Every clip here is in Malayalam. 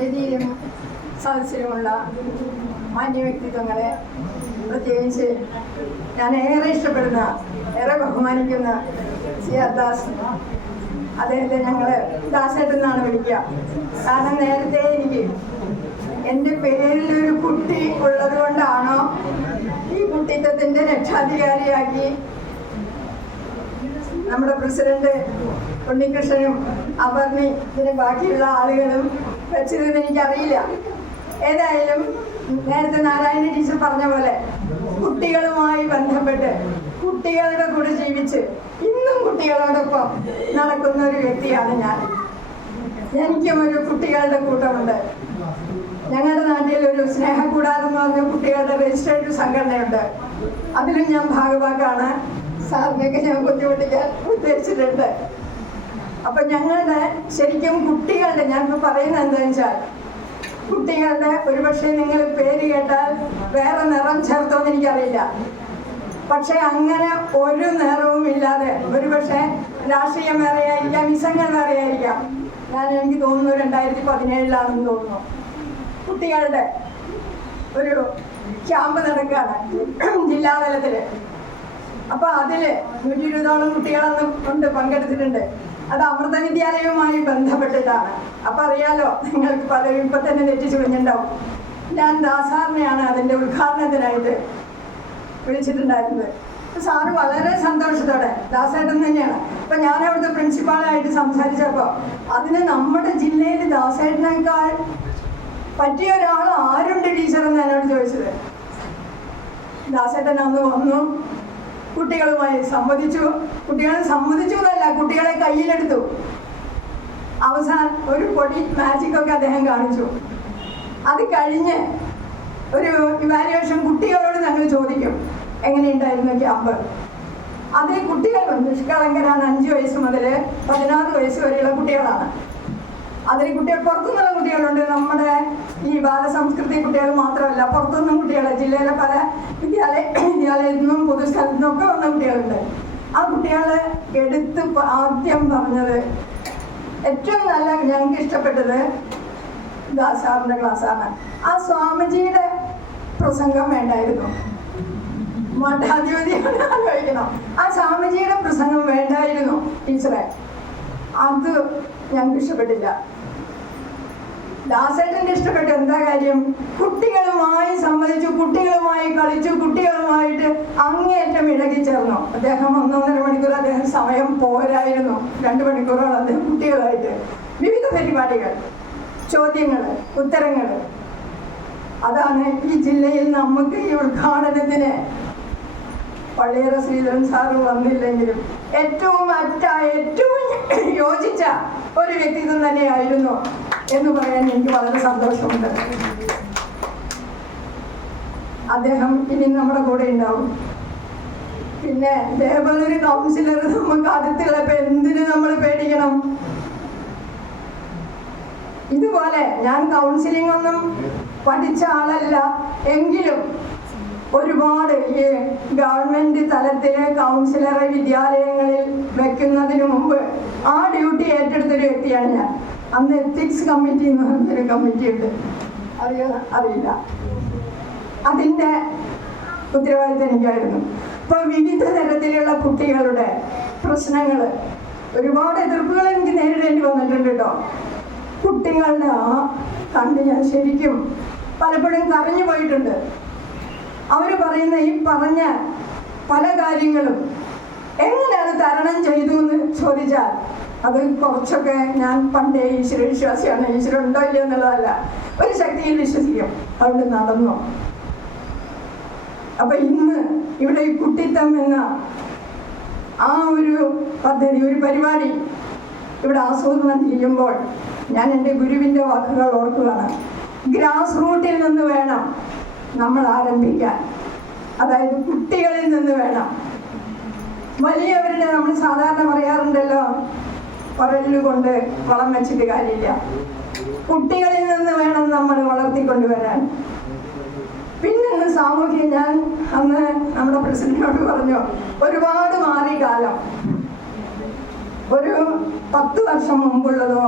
വേദിയിലും സദസ്സിലുമുള്ള മാന്യ വ്യക്തിത്വങ്ങളെ പ്രത്യേകിച്ച് ഞാൻ ഏറെ ഇഷ്ടപ്പെടുന്ന ഏറെ ബഹുമാനിക്കുന്ന സി ആർ ദാസ്. അദ്ദേഹത്തെ ഞങ്ങൾ ദാസേട്ടൻ എന്നാണ് വിളിക്കുക. കാരണം നേരത്തെ എനിക്ക് എന്റെ പേരിൽ ഒരു കുട്ടി ഉള്ളത് കൊണ്ടാണോ ഈ കുട്ടിത്വത്തിന്റെ രക്ഷാധികാരിയാക്കി നമ്മുടെ പ്രസിഡന്റ് ഉണ്ണികൃഷ്ണനും അപർണി പിന്നെ ബാക്കിയുള്ള ആളുകളും വെച്ചതെന്ന് എനിക്കറിയില്ല. ഏതായാലും നേരത്തെ നാരായണ ടീച്ചർ പറഞ്ഞ പോലെ കുട്ടികളുമായി ബന്ധപ്പെട്ട് കുട്ടികളുടെ കൂടെ ജീവിച്ച് ഇന്നും കുട്ടികളോടൊപ്പം നടക്കുന്ന ഒരു വ്യക്തിയാണ് ഞാൻ. എനിക്കും ഒരു കുട്ടികളുടെ കൂട്ടമുണ്ട്. ഞങ്ങളുടെ നാട്ടിൽ ഒരു സ്നേഹക്കൂടാതെ എന്ന് പറഞ്ഞ കുട്ടികളുടെ രജിസ്ട്രേഡ് സംഘടനയുണ്ട്. അതിലും ഞാൻ ഭാഗഭാക്കാണ് സാറിനൊക്കെ ഞാൻ ബുദ്ധിമുട്ടിക്കാൻ ഉദ്ദേശിച്ചിട്ടുണ്ട്. അപ്പൊ ഞങ്ങളുടെ ശരിക്കും കുട്ടികളുടെ ഞാൻ പറയുന്നത് എന്താണെന്ന് വെച്ചാൽ കുട്ടികളുടെ ഒരുപക്ഷെ നിങ്ങൾ പേര് കേട്ടാൽ വേറെ നിറം ചേർത്തോന്ന് എനിക്കറിയില്ല. പക്ഷെ അങ്ങനെ ഒരു നിറവും ഇല്ലാതെ ഒരുപക്ഷെ രാഷ്ട്രീയം വേറെ ആയിരിക്കാം ഇസങ്ങൾ വേറെ ആയിരിക്കാം. ഞാൻ എനിക്ക് തോന്നുന്നു രണ്ടായിരത്തി പതിനേഴിലാണെന്ന് തോന്നുന്നു. കുട്ടികളുടെ ഒരു ക്യാമ്പ് നടക്കുകയാണ് ജില്ലാതലത്തിൽ. അപ്പൊ അതിൽ നൂറ്റി ഇരുപതോളം കുട്ടികളന്ന് ഉണ്ട് പങ്കെടുത്തിട്ടുണ്ട്. അത് അമൃത വിദ്യാലയവുമായി ബന്ധപ്പെട്ടിട്ടാണ് അപ്പൊ അറിയാലോ നിങ്ങൾക്ക് പലരും ഇപ്പൊ തന്നെ തെറ്റിച്ചു കഴിഞ്ഞിട്ടുണ്ടാവും ഞാൻ ദാസാറിനെയാണ് അതിന്റെ ഉദ്ഘാടനത്തിനായിട്ട് വിളിച്ചിട്ടുണ്ടായിരുന്നത്. സാറ് വളരെ സന്തോഷത്തോടെ ദാസേട്ടൻ തന്നെയാണ്. ഇപ്പൊ ഞാൻ അവിടുത്തെ പ്രിൻസിപ്പാളായിട്ട് സംസാരിച്ചപ്പോ അതിന് നമ്മുടെ ജില്ലയിൽ ദാസേട്ടനേക്കാൾ പറ്റിയ ഒരാൾ ആരുണ്ട് ടീച്ചർ എന്ന് എന്നോട് ചോദിച്ചത്. ദാസേട്ടൻ അന്ന് വന്നു. കുട്ടികളുമായി സംവദിച്ചു. കുട്ടികളെ സംവദിച്ചു എന്നല്ല കുട്ടികളെ കയ്യിലെടുത്തു. അവസാനം ഒരു പൊടി മാജിക് ഒക്കെ അദ്ദേഹം കാണിച്ചു. അത് കഴിഞ്ഞ് ഒരു ഇവാലുവേഷൻ കുട്ടികളോട് ഞങ്ങൾ ചോദിക്കും എങ്ങനെയുണ്ടായിരുന്നു ക്യാമ്പ്? അതിൽ കുട്ടികൾ നിഷ്കളങ്കരാണ് അഞ്ച് വയസ്സ് മുതൽ പതിനാറ് വയസ്സ് വരെയുള്ള കുട്ടികളാണ്. അതിൽ കുട്ടികൾ പുറത്തുനിന്നുള്ള കുട്ടികളുണ്ട്. നമ്മുടെ ഈ ബാലസംസ്കൃതി കുട്ടികൾ മാത്രമല്ല പുറത്തുനിന്നും കുട്ടികൾ ജില്ലയിലെ പല വിദ്യാലയ വിദ്യാലയത്തിൽ നിന്നും പൊതുസ്ഥലത്തു നിന്നും ഒക്കെ വന്ന കുട്ടികളുണ്ട്. ആ കുട്ടികളെ എടുത്ത് ആദ്യം പറഞ്ഞത് ഏറ്റവും നല്ല ഞങ്ങൾക്ക് ഇഷ്ടപ്പെട്ടത് ദാസാറിന്റെ ക്ലാസ്സാണ് ആ സ്വാമിജിയുടെ പ്രസംഗം വേണ്ടായിരുന്നു. മഠാധിപതിയാണ് ആ സ്വാമിജിയുടെ പ്രസംഗം വേണ്ടായിരുന്നു ടീച്ചറെ. അത് ഞങ്ങൾക്ക് ഇഷ്ടപ്പെട്ടില്ല. ദാസേട്ടന്റെ ഇഷ്ടപ്പെട്ട എന്താ കാര്യം? കുട്ടികളുമായി സംബന്ധിച്ചു കുട്ടികളുമായി കളിച്ചു കുട്ടികളുമായിട്ട് അങ്ങേയറ്റം ഇഴകിച്ചേർന്നു അദ്ദേഹം ഒന്നൊന്നര മണിക്കൂർ അദ്ദേഹം സമയം പോരായിരുന്നു. രണ്ട് മണിക്കൂറോളം അദ്ദേഹം കുട്ടികളായിട്ട്. വിവിധ പരിപാടികൾ ചോദ്യങ്ങൾ ഉത്തരങ്ങൾ. അതാണ് ഈ ജില്ലയിൽ നമുക്ക് ഈ ഉദ്ഘാടനത്തിന് പള്ളിയറ ശ്രീധരൻ സാറ് വന്നില്ലെങ്കിലും ഏറ്റവും അറ്റ ഏറ്റവും യോജിച്ച ഒരു വ്യക്തിത്വം തന്നെയായിരുന്നു എന്ന് പറയാൻ എനിക്ക് വളരെ സന്തോഷമുണ്ട്. അദ്ദേഹം ഇനി നമ്മുടെ കൂടെ ഉണ്ടാവും. പിന്നെ ഇതേപോലെ ഒരു കൗൺസിലർ നമുക്ക് അടുത്തുള്ളപ്പോ എന്തിനു നമ്മൾ പേടിക്കണം? ഇതുപോലെ ഞാൻ കൗൺസിലിംഗ് ഒന്നും പഠിച്ച ആളല്ല. എങ്കിലും ഒരുപാട് ഈ ഗവൺമെന്റ് തലത്തിലെ കൗൺസിലറെ വിദ്യാലയങ്ങളിൽ വെക്കുന്നതിന് മുമ്പ് ആ ഡ്യൂട്ടി ഏറ്റെടുത്തൊരു വ്യക്തിയാണ് ഞാൻ. അന്ന് എത്തിക്സ് കമ്മിറ്റി എന്ന് പറഞ്ഞൊരു കമ്മിറ്റി ഉണ്ട്. അറിയോ അറിയില്ല. അതിന്റെ ഉത്തരവാദിത്തം എനിക്കായിരുന്നു. ഇപ്പൊ വിവിധ തരത്തിലുള്ള കുട്ടികളുടെ പ്രശ്നങ്ങൾ ഒരുപാട് എതിർപ്പുകൾ എനിക്ക് നേരിടേണ്ടി വന്നിട്ടുണ്ട് കേട്ടോ. കുട്ടികളുടെ ആ കണ്ട് ഞാൻ ശരിക്കും പലപ്പോഴും കരഞ്ഞു പോയിട്ടുണ്ട്. അവർ പറയുന്ന ഈ പറഞ്ഞ പല കാര്യങ്ങളും എങ്ങനെയാണ് തരണം ചെയ്തു എന്ന് ചോദിച്ചാൽ അത് കുറച്ചൊക്കെ ഞാൻ പണ്ടേ ഈശ്വര വിശ്വാസിയാണ് ഈശ്വരൻ ഉണ്ടോ ഇല്ലയോ എന്നുള്ളതല്ല. ഒരു ശക്തിയിൽ വിശ്വസിക്കും. അവിടെ നടന്നു. അപ്പൊ ഇന്ന് ഇവിടെ ഈ കുട്ടിത്തം എന്ന ആ ഒരു പദ്ധതി ഒരു പരിപാടി ഇവിടെ ആസൂത്രണം ചെയ്യുമ്പോൾ ഞാൻ എന്റെ ഗുരുവിന്റെ വാക്കുകൾ ഓർക്കുകയാണ്. ഗ്രാസ് റൂട്ടിൽ നിന്ന് വേണം നമ്മൾ ആരംഭിക്കാൻ. അതായത് കുട്ടികളിൽ നിന്ന് വേണം. വലിയവരുടെ നമ്മൾ സാധാരണ പറയാറുണ്ടല്ലോ പറയലുകൊണ്ട് വളം വെച്ചിട്ട് കാര്യമില്ല. കുട്ടികളിൽ നിന്ന് വേണം നമ്മൾ വളർത്തിക്കൊണ്ടുവരാൻ. പിന്നെ സാമൂഹ്യം ഞാൻ അന്ന് നമ്മുടെ പ്രസിഡന്റിനോട് പറഞ്ഞു ഒരുപാട് മാറി കാലം ഒരു പത്ത് വർഷം മുമ്പുള്ളതോ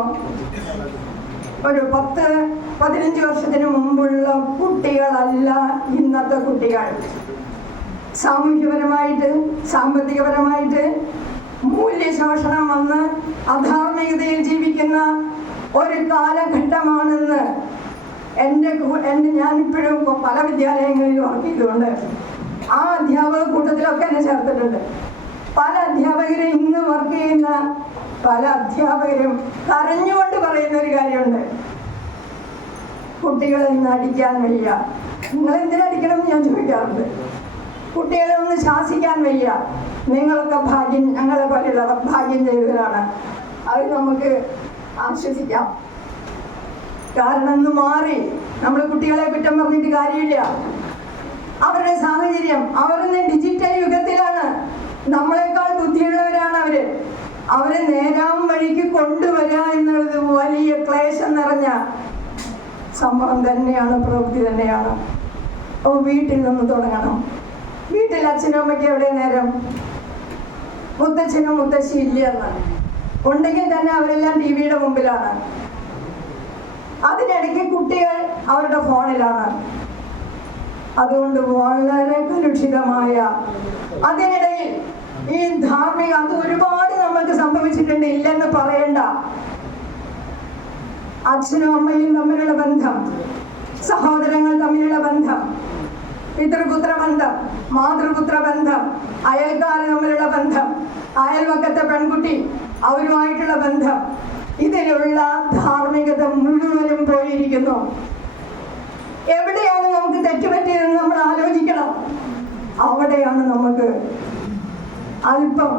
ഒരു പത്ത് പതിനഞ്ച് വർഷത്തിന് മുമ്പുള്ള കുട്ടികളല്ല ഇന്നത്തെ കുട്ടികൾ. സാമൂഹ്യപരമായിട്ട് സാമ്പത്തികപരമായിട്ട് മൂല്യശോഷണം വന്ന് അധാർമികതയിൽ ജീവിക്കുന്ന ഒരു കാലഘട്ടമാണെന്ന് എന്റെ എന്റെ ഞാനിപ്പോഴും പല വിദ്യാലയങ്ങളിലും വർക്ക് ചെയ്തുകൊണ്ട് ആ അധ്യാപക കൂട്ടത്തിലൊക്കെ എന്നെ ചേർത്തിട്ടുണ്ട്. പല അധ്യാപകരും ഇന്ന് വർക്ക് ചെയ്യുന്ന പല അധ്യാപകരും കരഞ്ഞുകൊണ്ട് പറയുന്ന ഒരു കാര്യമുണ്ട്. കുട്ടികളെ ഇന്ന് അടിക്കാൻ വയ്യ. നിങ്ങൾ എന്തിനടിക്കണം എന്ന് ഞാൻ ചോദിക്കാറുണ്ട്. കുട്ടികളെ ഒന്ന് ശാസിക്കാൻ വയ്യ. നിങ്ങളൊക്കെ ഭാഗ്യം ഞങ്ങളെ പോലെയുള്ളവർ ഭാഗ്യം ചെയ്തവരാണ് അത് നമുക്ക് ആശ്വസിക്കാം. കാരണം ഇന്ന് മാറി. നമ്മൾ കുട്ടികളെ കുറ്റം പറഞ്ഞിട്ട് കാര്യമില്ല. അവരുടെ സാഹചര്യം അവർ ഡിജിറ്റൽ യുഗത്തിലാണ്. നമ്മളെക്കാൾ ബുദ്ധിയുള്ളവരാണ് അവർ. അവരെ നേരാം വഴിക്ക് കൊണ്ടുവരിക എന്നുള്ളത് വലിയ ക്ലേശം നിറഞ്ഞ സംഭവം തന്നെയാണ് പ്രവൃത്തി തന്നെയാണ്. വീട്ടിൽ നിന്ന് തുടങ്ങണം. വീട്ടിൽ അച്ഛനും അമ്മയ്ക്ക് എവിടെ നേരം? മുത്തച്ഛനും മുത്തശ്ശി ഇല്ല എന്നാണ് ഉണ്ടെങ്കിൽ തന്നെ അവരെല്ലാം ടി വിയുടെ മുമ്പിലാണ്. അതിനിടയ്ക്ക് കുട്ടികൾ അവരുടെ ഫോണിലാണ്. അതുകൊണ്ട് വളരെ കലുഷിതമായ അതിനിടയിൽ ഈ ധാർമ്മിക അത് ഒരുപാട് നമ്മൾക്ക് സംഭവിച്ചിട്ടുണ്ട് ഇല്ലെന്ന് പറയണ്ട. അച്ഛനും അമ്മയും തമ്മിലുള്ള ബന്ധം സഹോദരങ്ങൾ തമ്മിലുള്ള ബന്ധം പിതൃപുത്ര ബന്ധം മാതൃപുത്ര ബന്ധം അയൽക്കാർ തമ്മിലുള്ള ബന്ധം അയൽവക്കത്തെ പെൺകുട്ടി അവരുമായിട്ടുള്ള ബന്ധം. ഇതിലുള്ള ധാർമ്മികത മുഴുവനും പോയിരിക്കുന്നു. എവിടെയാണ് നമുക്ക് തെറ്റുപറ്റിയതെന്ന് നമ്മൾ ആലോചിക്കണം. അവിടെയാണ് നമുക്ക് അല്പം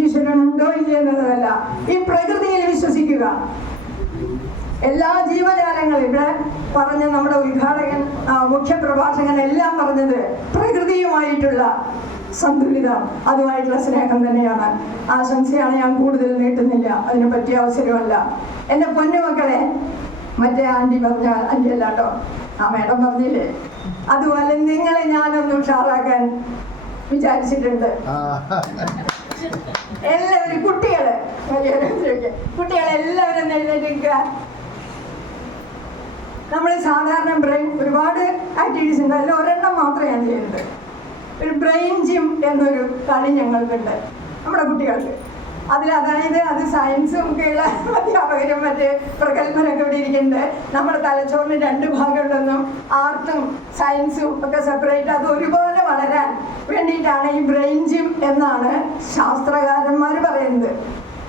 ഈശ്വരനുണ്ടോ ഇല്ലേ എന്നുള്ളതല്ല. ഈ പ്രകൃതിയിൽ വിശ്വസിക്കുക. എല്ലാ ജീവജാലങ്ങളും ഇവിടെ പറഞ്ഞ നമ്മുടെ ഉദ്ഘാടകൻ മുഖ്യപ്രഭാഷകൻ എല്ലാം പറഞ്ഞത് പ്രകൃതിയുമായിട്ടുള്ള സന്തുലിതം അതുമായിട്ടുള്ള സ്നേഹം തന്നെയാണ്. ആശംസയാണ് ഞാൻ കൂടുതൽ നീട്ടുന്നില്ല അതിനെ പറ്റിയ അവസരമല്ല. എന്റെ പൊന്നുമക്കളെ മറ്റേ ആന്റി പറഞ്ഞ ആന്റി അല്ല കേട്ടോ ആ മേഡം പറഞ്ഞില്ലേ? അതുപോലെ നിങ്ങളെ ഞാനൊന്ന് ഉഷാറാക്കാൻ വിചാരിച്ചിട്ടുണ്ട്. എല്ലാവരും കുട്ടികൾ കുട്ടികളെ എല്ലാവരും എഴുന്നേറ്റിരിക്കുക നമ്മൾ സാധാരണ ബ്രെയിൻ ഒരുപാട് ആക്ടിവിറ്റീസ് ഉണ്ട്. അതിൽ ഒരെണ്ണം മാത്രമേ ഞാൻ ചെയ്യുന്നത് ഒരു ബ്രെയിൻ ജിം എന്നൊരു കളി ഞങ്ങൾക്കുണ്ട്. നമ്മുടെ കുട്ടികൾക്ക്. അതിൽ അതായത് അത് സയൻസും ഒക്കെയുള്ള അധ്യാപകരും മറ്റ് പ്രഗത്ഭരൊക്കെ ഇവിടെ ഇരിക്കുന്നുണ്ട്. നമ്മുടെ തലച്ചോറിന് രണ്ട് ഭാഗമുണ്ടെന്നും ആർട്ടും സയൻസും ഒക്കെ സെപ്പറേറ്റ് അത് ഒരുപോലെ വളരാൻ വേണ്ടിയിട്ടാണ് ഈ ബ്രെയിൻ ജിം എന്നാണ് ശാസ്ത്രകാരന്മാർ പറയുന്നത്.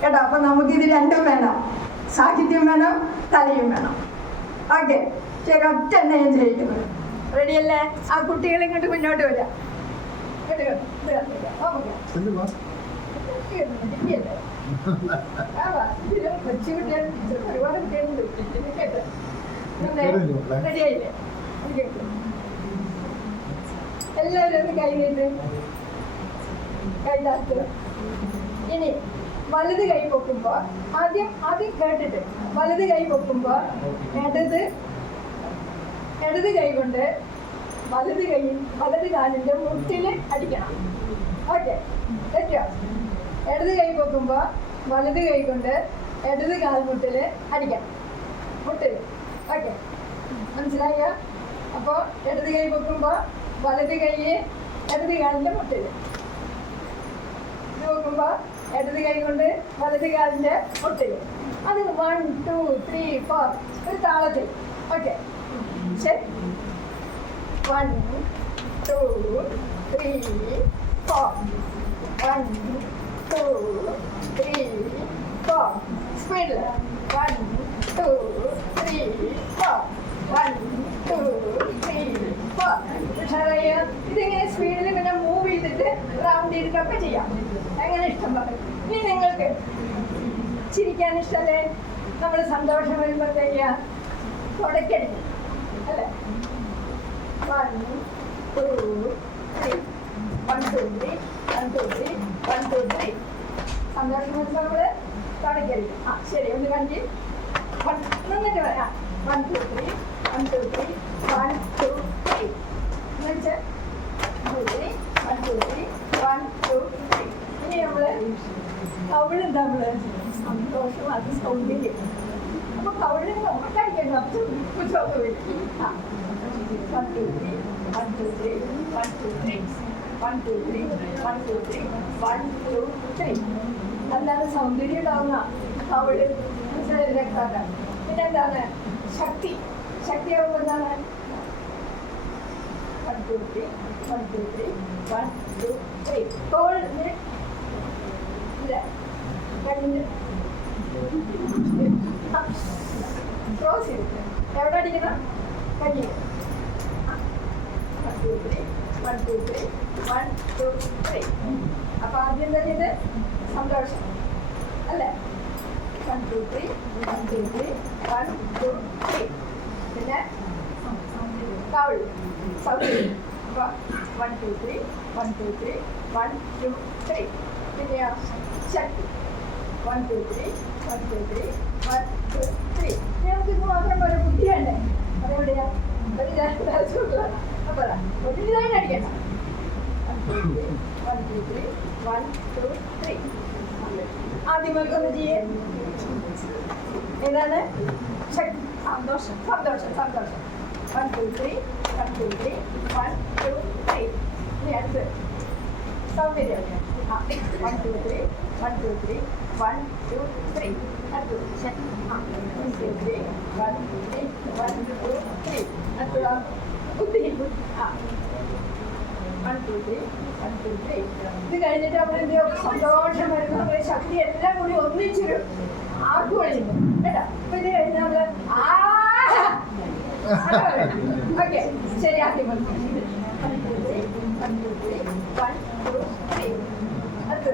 കേട്ടോ? അപ്പം നമുക്കിത് രണ്ടും വേണം. സാഹിത്യം വേണം കലയും വേണം. ഓക്കെ ശരി ഒറ്റ എണ്ണ ഞാൻ ചെയ്യിക്കുന്നത് റെഡിയല്ലേ ആ കുട്ടികളെ ഇങ്ങോട്ട് മുന്നോട്ട് വരാം. കൊച്ചു കുട്ടികൾ ഒരുപാട് കുട്ടികളുണ്ട് റെഡിയായില്ലേ ഇരിക്കട്ടെ. എല്ലാവരും ഒന്ന് കൈ കഴിഞ്ഞിട്ട് കൈ താത്തു ഇനി വലത് കൈ പൊക്കുമ്പോ ആദ്യം ആദ്യം കേട്ടിട്ട് വലത് കൈ പൊക്കുമ്പോ ഇടത് ഇടത് കൈ കൊണ്ട് വലത് കൈ വലത് കാലിന്റെ മുട്ടിൽ അടിക്കണം. ഓക്കെ പറ്റോ ഇടത് കൈ പൊക്കുമ്പോ വലത് കൈ കൊണ്ട് ഇടത് കാൽമുട്ടിൽ അടിക്കണം. മുട്ടിൽ ഓക്കെ മനസ്സിലായ? അപ്പോൾ ഇടത് കൈ പൊക്കുമ്പോ വലത് കൈ ഇടത് കാലിന്റെ മുട്ടിൽ. ഇത് ഇടത് കൈ കൊണ്ട് വലത് കാലിന്റെ മുട്ടിൽ അത് വൺ ടു ത്രീ ഫോർ ഒരു താളത്തിൽ. ഓക്കെ ശരി. One two three four one two three four സ്പീഡിൽ one two three four one two three four ഇതിങ്ങനെ സ്പീഡിൽ ഇങ്ങനെ മൂവ് ചെയ്തിട്ട് റൗണ്ട് ചെയ്തിട്ടൊക്കെ ചെയ്യാം. എങ്ങനെ ഇഷ്ടം പറയും. ഇനി നിങ്ങൾക്ക് ചിരിക്കാൻ ഇഷ്ടമല്ലേ നമ്മൾ സന്തോഷം വരുമ്പോഴത്തേക്ക് തുടക്കരുത് അല്ലേ? One two three one two three one two three one two three സന്തോഷം നമ്മൾ തുടക്കരുത് ആ ശരി ഒന്ന് കണ്ടി വൺ നിന്നിട്ട് വരാം. One two three one two three one two three എന്നുവെച്ചാൽ two three one two three one two three ഇനി നമ്മൾ അവളും തമ്മിൽ സന്തോഷം അത് സൗന്ദര്യം. അപ്പൊ കവളിൽ ഉറക്കടിക്കണ്ട ചോക്ക് വരും ആ. One two three one two three one two three one two three one two three one two three അല്ലാതെ സൗന്ദര്യം ഉണ്ടാവുന്ന കവൾ രക്താക്ക പിന്നെ എന്താണ്? ശക്തി. ശക്തി ആവുമ്പോൾ എന്താണ്? One two three one two three one two three തോൾ ഇല്ല രണ്ട് ക്രോസ് ചെയ്തിട്ട് എവിടെ അടിക്കണം കഞ്ഞി one one two three one two three അപ്പൊ ആദ്യം തന്നെ ഇത് സന്തോഷം അല്ലേ one two three one two three one two three പിന്നെ കവൾ സൗകര്യം അപ്പൊ one two three one two three one two three പിന്നെയോ ശക്തി one two three one two three one two three നമുക്ക് ഇത് മാത്രം പോലെ ബുദ്ധി വേണ്ടേ അതെവിടെയാ ഒരു അപ്പൊ ഒരു ഇതായി അടിക്കണം one two three one two three ആദ്യം ഒന്ന് ചെയ്യേ ഏതാണ് സന്തോഷം സന്തോഷം സന്തോഷം one two three one two three one two three അടുത്ത് സൗകര്യം one two three one two three one two three അടുത്ത് ആ one two three one two three one two three അടുത്ത ബുദ്ധി ആ one two three one two three ഇത് കഴിഞ്ഞിട്ട് നമ്മൾ എന്ത്? സന്തോഷം വരുന്ന നമ്മുടെ ശക്തി എല്ലാം കൂടി ഒന്നിച്ചൊരു ആർക്കും വിളിക്കുന്നു കേട്ടോ അപ്പൊ ഇത് കഴിഞ്ഞ് നമ്മൾ ഓക്കെ ശരി ആദ്യം one two three one two three one two three അടുത്ത്